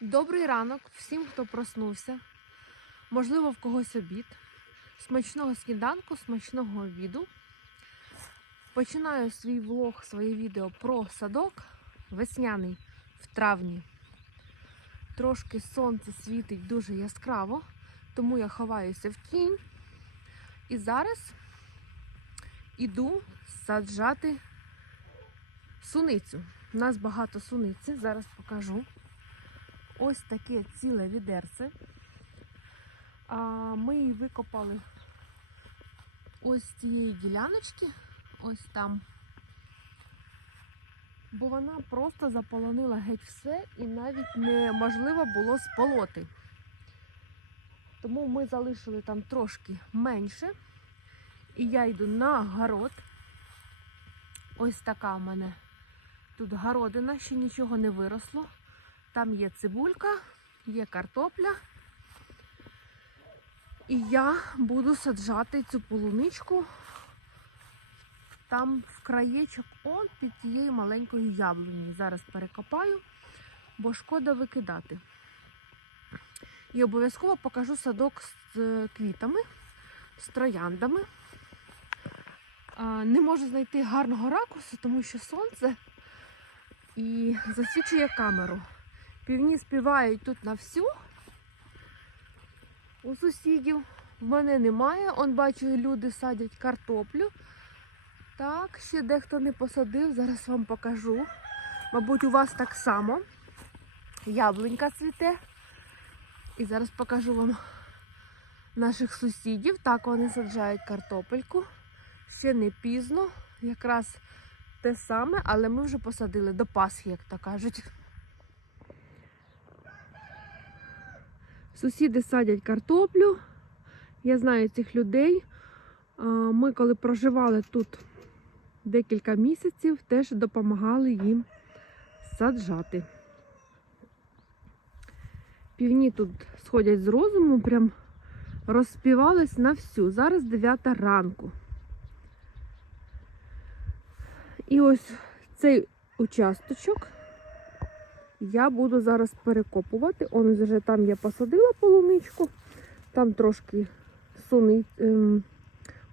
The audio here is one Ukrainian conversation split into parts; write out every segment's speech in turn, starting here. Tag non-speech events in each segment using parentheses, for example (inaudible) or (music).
Добрий ранок всім, хто проснувся. Можливо, в когось обід. Смачного сніданку, смачного обіду. Починаю свій влог, своє відео про садок весняний в травні. Трошки сонце світить дуже яскраво, тому я ховаюся в тінь. І зараз іду саджати суницю. У нас багато суниці, зараз покажу. Ось таке ціле відерце. А, ми її викопали ось цієї діляночки, ось там. Бо вона просто заполонила геть все і навіть неможливо було сполоти. Тому ми залишили там трошки менше. І я йду на город. Ось така в мене тут городина, ще нічого не виросло. Там є цибулька, є картопля. І я буду саджати цю полуничку там в краєчок он під тією маленькою яблунею. Зараз перекопаю, бо шкода викидати. І обов'язково покажу садок з е, квітами, з трояндами. Не можу знайти гарного ракурсу, тому що сонце і засвічує камеру. Півні співають тут на всю. У сусідів в мене немає. Он бачу, люди садять картоплю. Так, ще дехто не посадив, зараз вам покажу. Мабуть, у вас так само. Яблунька цвіте. І зараз покажу вам наших сусідів. Так, вони саджають картопельку. Ще не пізно. Якраз те саме, але ми вже посадили до Пасхи, як то кажуть. Сусіди садять картоплю. Я знаю цих людей. Ми, коли проживали тут декілька місяців, теж допомагали їм саджати. Півні тут сходять з розуму, прям розспівались на всю. Зараз 9 ранку. І ось цей участочок я буду зараз перекопувати. Он вже там я посадила полуничку, там трошки суни, ем,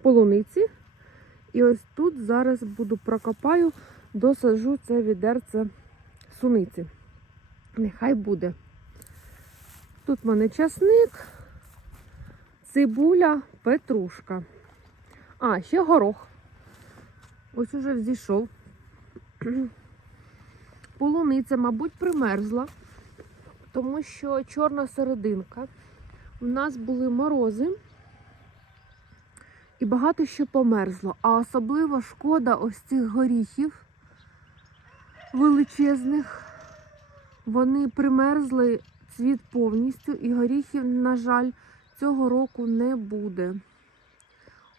полуниці. І ось тут зараз буду прокопаю, досаджу це відерце суниці. Нехай буде. Тут в мене часник, цибуля, петрушка. А, ще горох. Ось уже взійшов. (clears throat) Полуниця, мабуть, примерзла, тому що чорна серединка. У нас були морози і багато що померзло. А особливо шкода ось цих горіхів величезних. Вони примерзли цвіт повністю, і горіхів, на жаль, цього року не буде.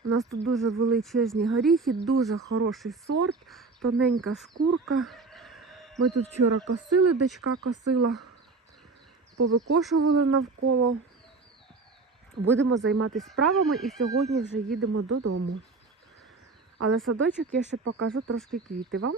У нас тут дуже величезні горіхи, дуже хороший сорт, тоненька шкурка. Ми тут вчора косили, дочка косила, повикошували навколо. Будемо займатися справами і сьогодні вже їдемо додому. Але садочок я ще покажу трошки квіти вам.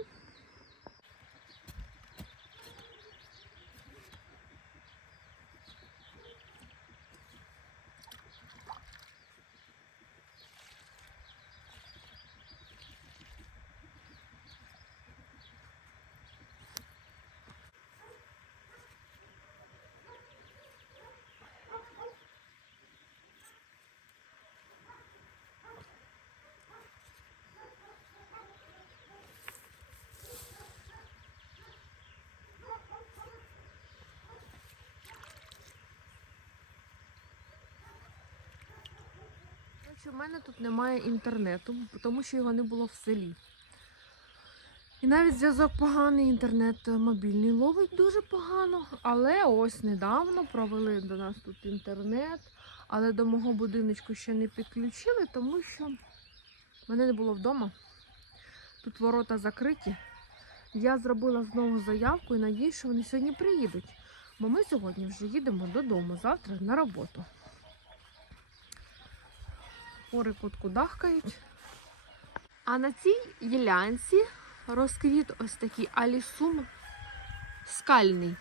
Коротше, У мене тут немає інтернету, тому що його не було в селі. І навіть зв'язок поганий, інтернет мобільний ловить дуже погано. Але ось недавно провели до нас тут інтернет, але до мого будиночку ще не підключили, тому що мене не було вдома. Тут ворота закриті. Я зробила знову заявку і надіюсь, що вони сьогодні приїдуть. Бо ми сьогодні вже їдемо додому, завтра на роботу. Пори кутку дахкають. А на цій ділянці розквіт ось такий алісум скальний.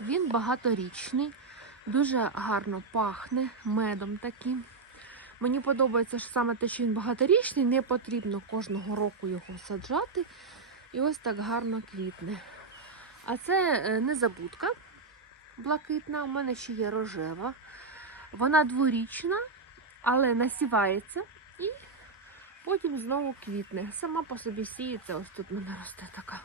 Він багаторічний, дуже гарно пахне медом таким. Мені подобається ж саме те, що він багаторічний, не потрібно кожного року його саджати. І ось так гарно квітне. А це е, незабудка блакитна, у мене ще є рожева. Вона дворічна, але насівається і потім знову квітне. Сама по собі сіється, ось тут в мене росте така.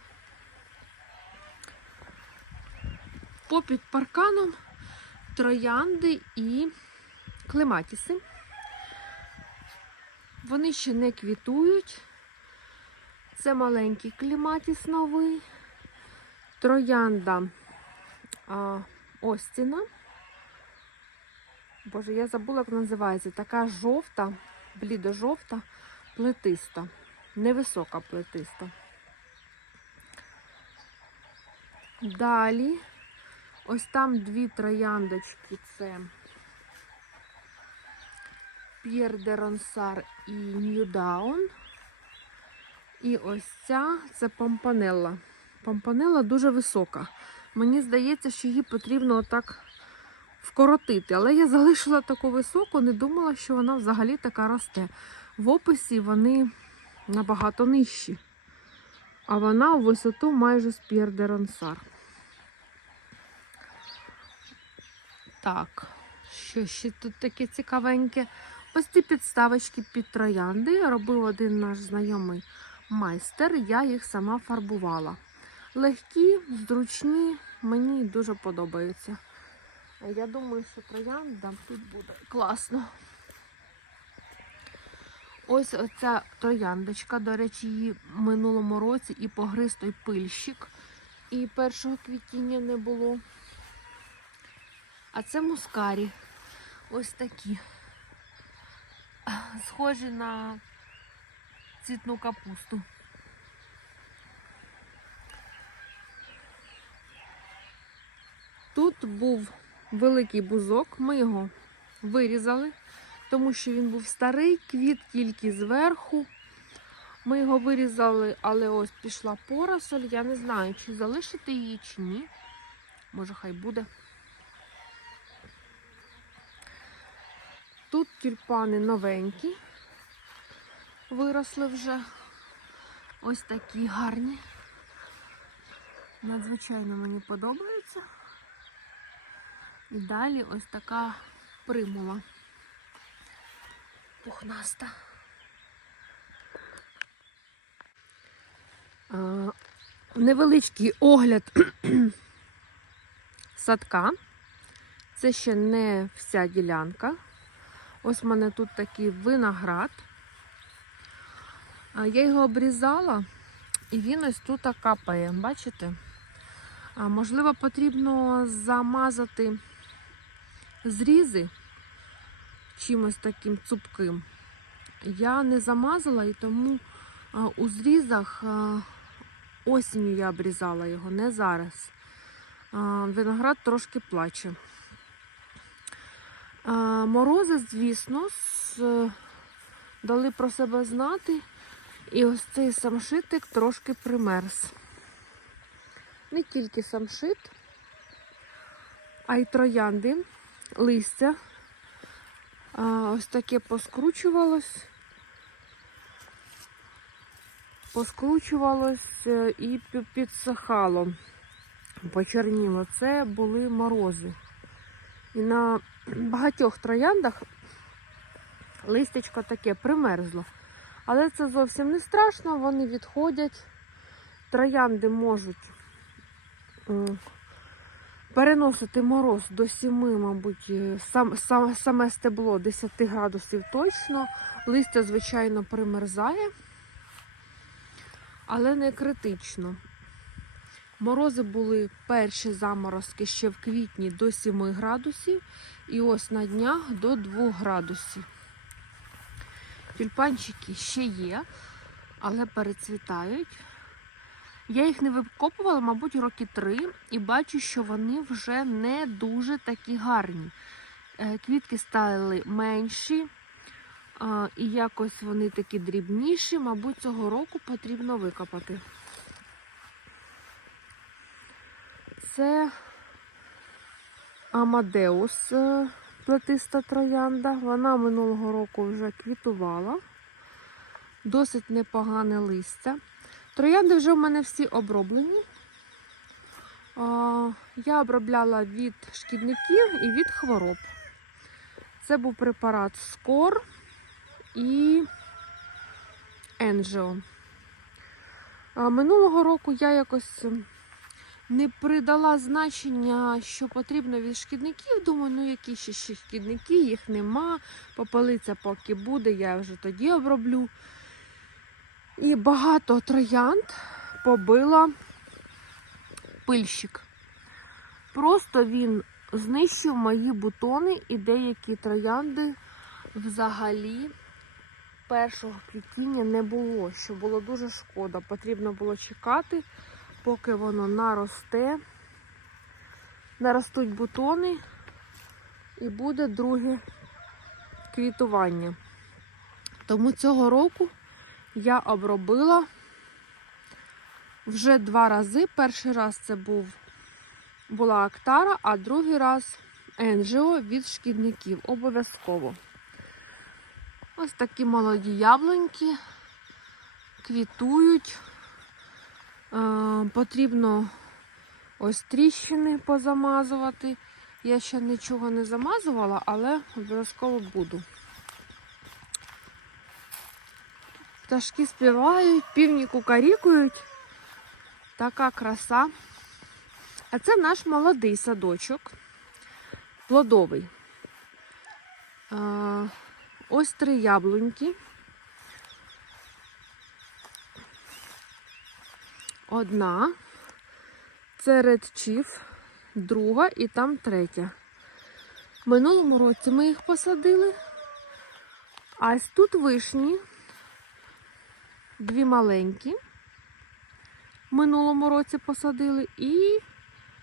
Попід парканом троянди і клематіси. Вони ще не квітують. Це маленький клематіс новий. Троянда а, Остіна. Боже, я забула, як називається. Така жовта, блідо-жовта, плетиста. Невисока плетиста. Далі, ось там дві трояндочки. Це П'єр де Ронсар і Ньюдаун. І ось ця це помпанелла. Помпанелла дуже висока. Мені здається, що її потрібно отак вкоротити. Але я залишила таку високу, не думала, що вона взагалі така росте. В описі вони набагато нижчі. А вона у висоту майже з П'єр де Ронсар. Так, що ще тут таке цікавеньке? Ось ці підставочки під троянди робив один наш знайомий майстер, я їх сама фарбувала. Легкі, зручні, мені дуже подобаються. Я думаю, що троянда тут буде класно. Ось оця трояндочка, до речі, її в минулому році і погриз той пильщик, і першого квітіння не було. А це мускарі. Ось такі. Схожі на цвітну капусту. Тут був великий бузок, ми його вирізали, тому що він був старий, квіт тільки зверху. Ми його вирізали, але ось пішла поросоль. Я не знаю, чи залишити її, чи ні. Може, хай буде. Тут тюльпани новенькі, виросли вже. Ось такі гарні. Надзвичайно мені подобаються. Далі ось така примула пухнаста. Невеличкий огляд (clears throat) садка. Це ще не вся ділянка. Ось в мене тут такий виноград. Я його обрізала, і він ось тут капає, бачите? Можливо, потрібно замазати зрізи чимось таким цупким. Я не замазала і тому у зрізах осінню я обрізала його, не зараз. Виноград трошки плаче. Морози, звісно, дали про себе знати. І ось цей самшитик трошки примерз. Не тільки самшит, а й троянди, листя. А, ось таке поскручувалось. Поскручувалось е, і пі- підсихало, почерніло. Це були морози. І на багатьох трояндах листячко таке примерзло. Але це зовсім не страшно, вони відходять. Троянди можуть переносити мороз до 7, мабуть, е, сам, сам, саме стебло 10 градусів точно. Листя, звичайно, примерзає, але не критично. Морози були перші заморозки ще в квітні до 7 градусів, і ось на днях до 2 градусів. Тюльпанчики ще є, але перецвітають. Я їх не викопувала, мабуть, роки три, і бачу, що вони вже не дуже такі гарні. Е, Квітки стали менші, і якось вони такі дрібніші. Мабуть, цього року потрібно викопати. Це Амадеус е, плетиста троянда. Вона минулого року вже квітувала. Досить непогане листя. Троянди вже в мене всі оброблені. Я обробляла від шкідників і від хвороб. Це був препарат Скор і Енджіо. Минулого року я якось не придала значення, що потрібно від шкідників. Думаю, ну які ще шкідники, їх нема. Попелиця поки буде, я вже тоді оброблю. І багато троянд побила пильщик. Просто він знищив мої бутони і деякі троянди взагалі першого квітіння не було, що було дуже шкода. Потрібно було чекати, поки воно наросте, наростуть бутони і буде друге квітування. Тому цього року я обробила вже два рази. Перший раз це був, була Актара, а другий раз Енджіо від шкідників. Обов'язково. Ось такі молоді яблуньки квітують. Е, потрібно ось тріщини позамазувати. Я ще нічого не замазувала, але обов'язково буду. Пташки співають, півні кукарікують. Така краса. А це наш молодий садочок, плодовий. Ось три яблуньки. Одна. Це Chief, друга і там третя. Минулому році ми їх посадили. А ось тут вишні. Дві маленькі минулому році посадили, і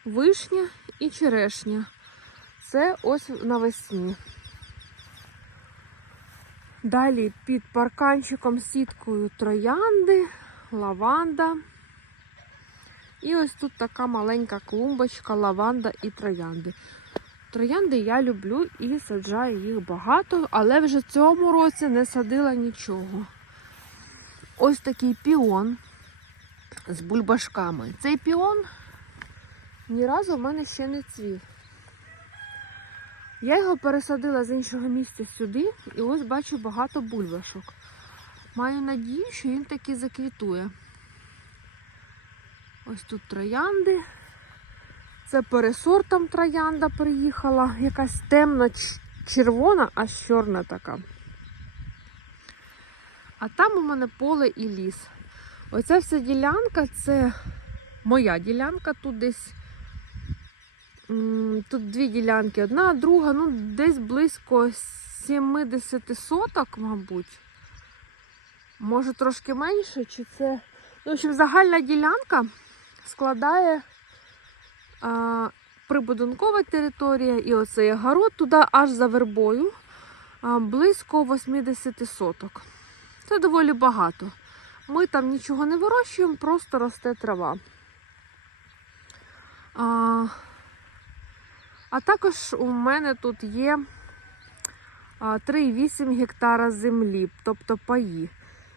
вишня, і черешня. Це ось навесні. Далі під парканчиком сіткою троянди, лаванда. І ось тут така маленька клумбочка, лаванда і троянди. Троянди я люблю і саджаю їх багато, але вже цьому році не садила нічого. Ось такий піон з бульбашками. Цей піон ні разу в мене ще не цвів. Я його пересадила з іншого місця сюди і ось бачу багато бульбашок. Маю надію, що він таки заквітує. Ось тут троянди. Це пересортом троянда приїхала. Якась темна червона, а чорна така. А там у мене поле і ліс. Оця вся ділянка це моя ділянка. Тут десь тут дві ділянки, одна, друга, ну десь близько 70 соток, мабуть. Може трошки менше, чи це. Ну, в общем, загальна ділянка складає а, прибудинкова територія і оцей огород туди аж за вербою а, близько 80 соток. Це доволі багато. Ми там нічого не вирощуємо, просто росте трава. А, а також у мене тут є 3,8 гектара землі, тобто паї,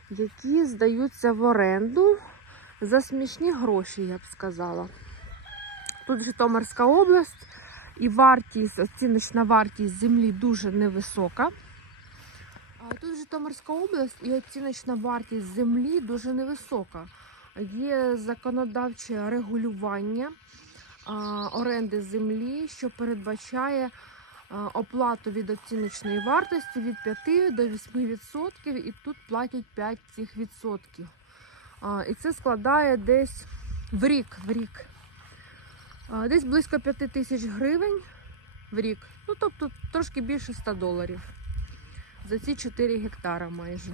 які здаються в оренду за смішні гроші, я б сказала. Тут Житомирська область і вартість, оціночна вартість землі дуже невисока. А Тут Житомирська область і оціночна вартість землі дуже невисока. Є законодавче регулювання оренди землі, що передбачає оплату від оціночної вартості від 5 до 8%, і тут платять 5 цих відсотків. І це складає десь в рік, в рік. Десь близько 5 тисяч гривень в рік. Ну, тобто трошки більше 100 доларів за ці 4 гектара майже.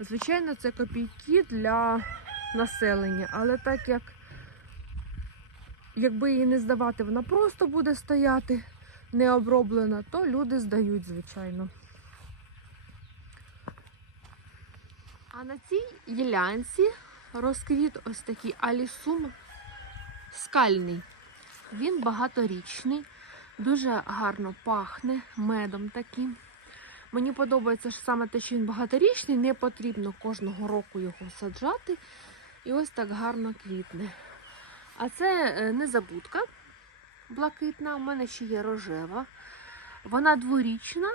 Звичайно, це копійки для населення, але так як якби її не здавати, вона просто буде стояти не оброблена, то люди здають, звичайно. А на цій ділянці розквіт ось такий алісум скальний. Він багаторічний. Дуже гарно пахне медом таким. Мені подобається ж саме те, що він багаторічний, не потрібно кожного року його саджати. І ось так гарно квітне. А це е, незабудка блакитна, у мене ще є рожева. Вона дворічна,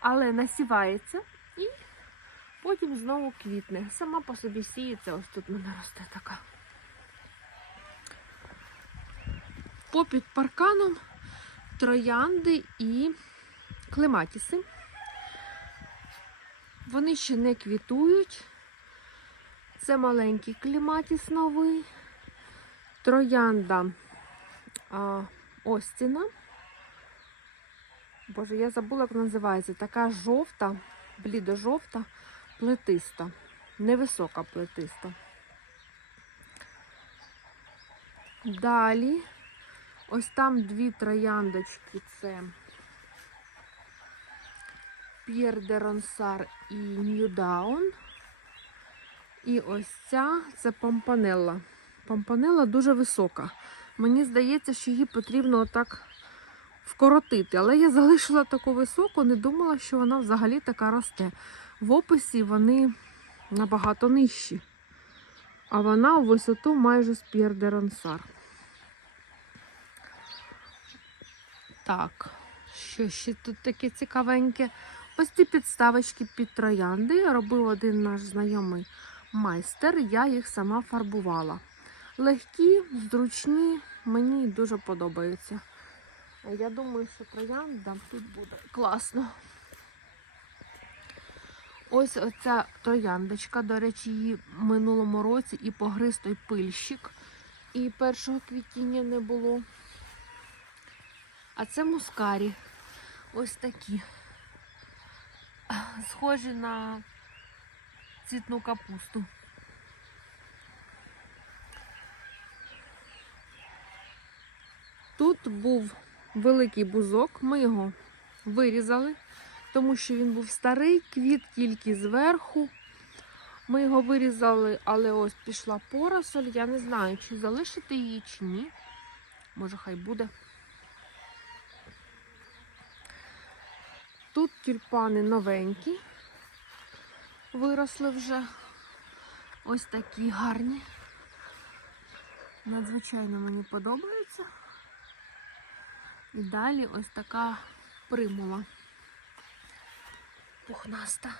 але насівається і потім знову квітне. Сама по собі сіється, ось тут мене росте така. Попід парканом троянди і клематіси. Вони ще не квітують. Це маленький клематіс новий. Троянда а, Остіна. Боже, я забула, як називається. Така жовта, блідо-жовта, плетиста. Невисока плетиста. Далі, ось там дві трояндочки. Це П'єр де Ронсар і Ньюдаун. І ось ця це помпанелла. Помпанелла дуже висока. Мені здається, що її потрібно отак вкоротити. Але я залишила таку високу, не думала, що вона взагалі така росте. В описі вони набагато нижчі. А вона у висоту майже з П'єр де Ронсар. Так, що ще тут таке цікавеньке? Ось ці підставочки під троянди робив один наш знайомий майстер, я їх сама фарбувала. Легкі, зручні, мені дуже подобаються. Я думаю, що троянда тут буде класно. Ось оця трояндочка, до речі, її в минулому році і погриз той пильщик, і першого квітіння не було. А це мускарі. Ось такі. Схожі на цвітну капусту. Тут був великий бузок, ми його вирізали, тому що він був старий, квіт тільки зверху. Ми його вирізали, але ось пішла поросоль. Я не знаю, чи залишити її, чи ні. Може, хай буде. Тут тюльпани новенькі, виросли вже. Ось такі гарні. Надзвичайно мені подобаються. І далі ось така примула пухнаста.